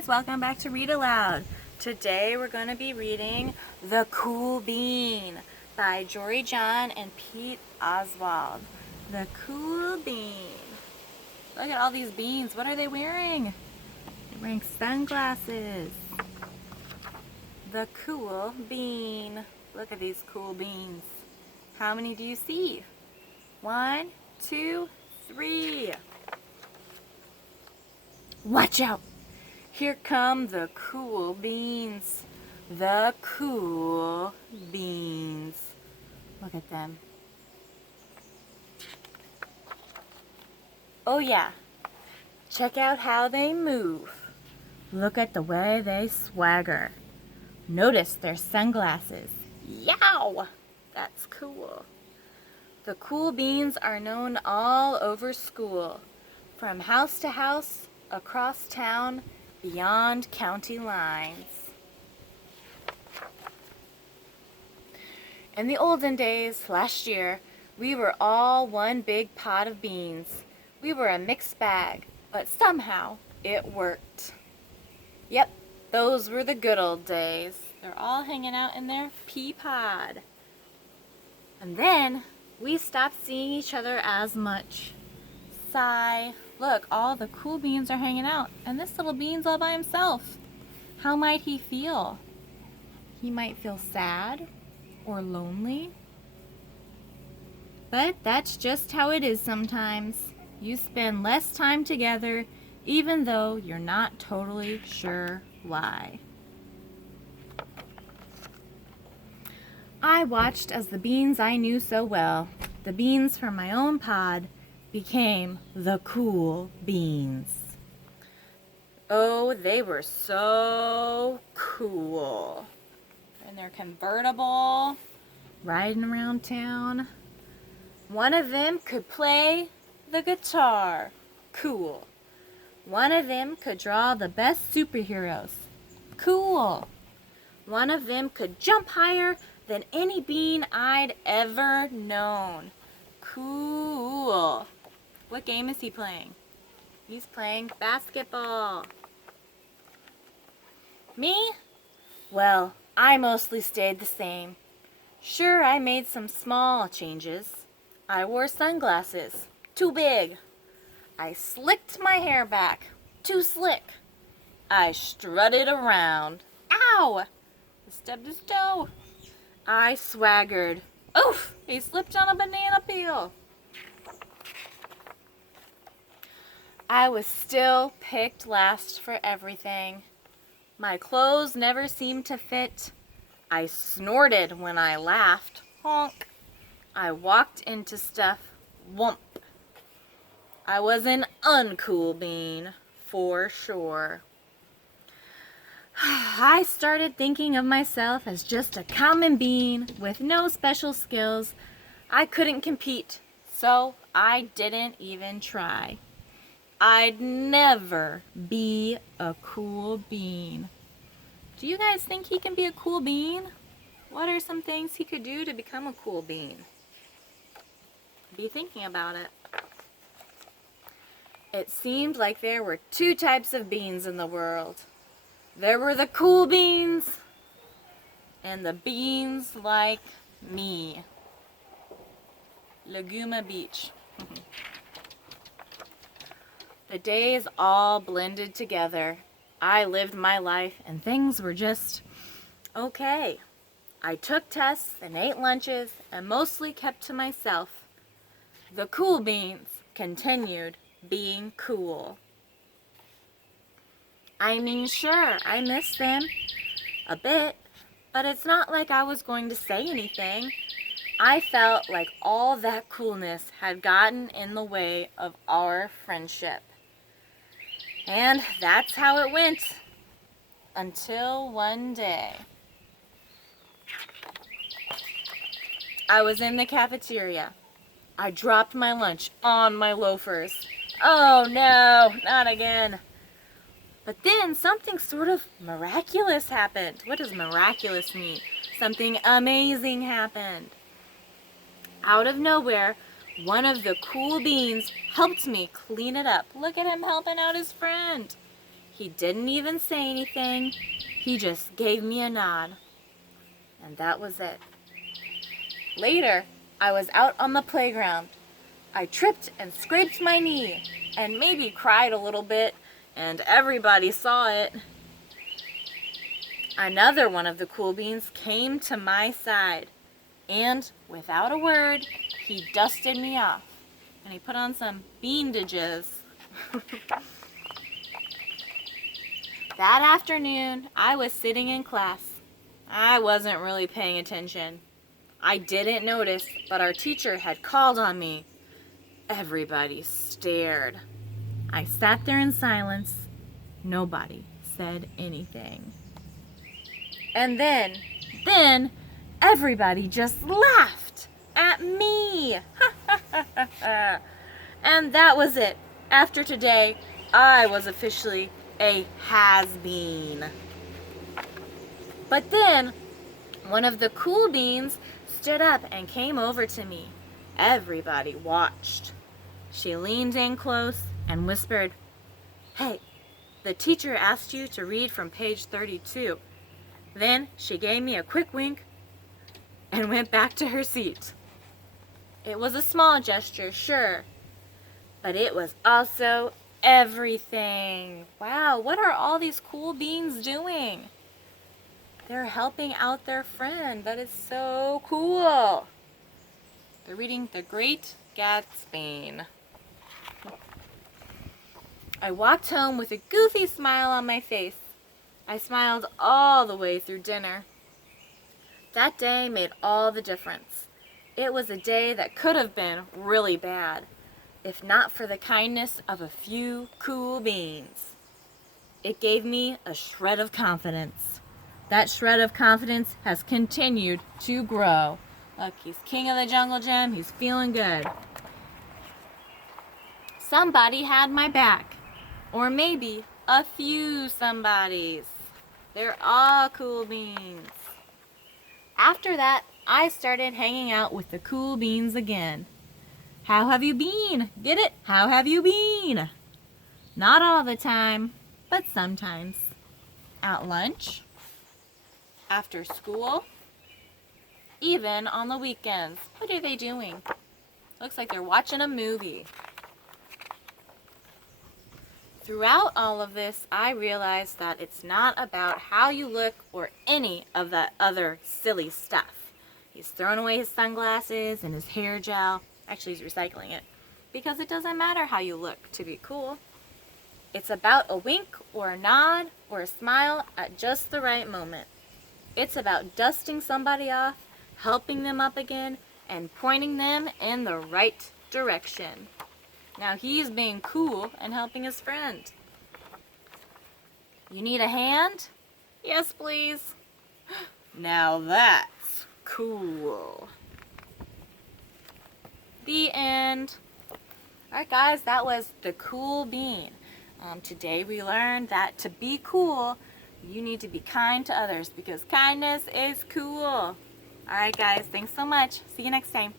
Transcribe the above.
guys, welcome back to Read Aloud. Today we're going to be reading The Cool Bean by Jory John and Pete Oswald. The Cool Bean. Look at all these beans. What are they wearing? They're wearing sunglasses. The Cool Bean. Look at these cool beans. How many do you see? 1, 2, 3. Watch out! Here come the cool beans. The cool beans. Look at them. Oh yeah. Check out how they move. Look at the way they swagger. Notice their sunglasses. Yow! That's cool. The cool beans are known all over school, from house to house, across town, beyond county lines. In the olden days, last year, we were all one big pot of beans. We were a mixed bag, but somehow it worked. Yep, those were the good old days. They're all hanging out in their pea pod. And then we stopped seeing each other as much. Sigh. Look, all the cool beans are hanging out, and this little bean's all by himself. How might he feel? He might feel sad or lonely. But that's just how it is sometimes. You spend less time together, even though you're not totally sure why. I watched as the beans I knew so well, the beans from my own pod, became the cool beans. Oh, they were so cool. In their convertible, riding around town. One of them could play the guitar. Cool. One of them could draw the best superheroes. Cool. One of them could jump higher than any bean I'd ever known. Cool. What game is he playing? He's playing basketball. Me? Well, I mostly stayed the same. Sure, I made some small changes. I wore sunglasses. Too big. I slicked my hair back. Too slick. I strutted around. Ow! I stubbed his toe. I swaggered. Oof! He slipped on a banana peel. I was still picked last for everything. My clothes never seemed to fit. I snorted when I laughed. Honk. I walked into stuff. Whump. I was an uncool bean, for sure. I started thinking of myself as just a common bean with no special skills. I couldn't compete, so I didn't even try. I'd never be a cool bean. Do you guys think he can be a cool bean? What are some things he could do to become a cool bean? Be thinking about it. It seemed like there were two types of beans in the world. There were the cool beans and the beans like me. Laguna Beach. The days all blended together. I lived my life and things were just okay. I took tests and ate lunches and mostly kept to myself. The cool beans continued being cool. I mean, sure, I miss them a bit, but it's not like I was going to say anything. I felt like all that coolness had gotten in the way of our friendship. And that's how it went. Until one day. I was in the cafeteria. I dropped my lunch on my loafers. Oh no, not again. But then something sort of miraculous happened. What does miraculous mean? Something amazing happened. Out of nowhere, one of the cool beans helped me clean it up. Look at him helping out his friend. He didn't even say anything. He just gave me a nod. And that was it. Later, I was out on the playground. I tripped and scraped my knee and maybe cried a little bit, and everybody saw it. Another one of the cool beans came to my side, and without a word, he dusted me off, and he put on some bandages. That afternoon, I was sitting in class. I wasn't really paying attention. I didn't notice, but our teacher had called on me. Everybody stared. I sat there in silence. Nobody said anything. And then everybody just laughed at me. And that was it. After today, I was officially a has-been. But then, one of the cool beans stood up and came over to me. Everybody watched. She leaned in close and whispered, "Hey, the teacher asked you to read from page 32. Then she gave me a quick wink and went back to her seat. It was a small gesture, sure, but it was also everything. Wow, what are all these cool beans doing? They're helping out their friend. That is so cool. They're reading The Great Gatsby. I walked home with a goofy smile on my face. I smiled all the way through dinner. That day made all the difference. It was a day that could have been really bad, if not for the kindness of a few cool beans. It gave me a shred of confidence. That shred of confidence has continued to grow. Look, he's king of the jungle gym. He's feeling good. Somebody had my back. Or maybe a few somebodies. They're all cool beans. After that, I started hanging out with the cool beans again. How have you been? Get it? How have you been? Not all the time, but sometimes. At lunch, after school, even on the weekends. What are they doing? Looks like they're watching a movie. Throughout all of this, I realized that it's not about how you look or any of that other silly stuff. He's throwing away his sunglasses and his hair gel. Actually, he's recycling it. Because it doesn't matter how you look to be cool. It's about a wink or a nod or a smile at just the right moment. It's about dusting somebody off, helping them up again, and pointing them in the right direction. Now he's being cool and helping his friend. You need a hand? Yes, please. Now that's cool. The end. Alright guys, that was The Cool Bean. Today we learned that to be cool, you need to be kind to others because kindness is cool. Alright guys, thanks so much. See you next time.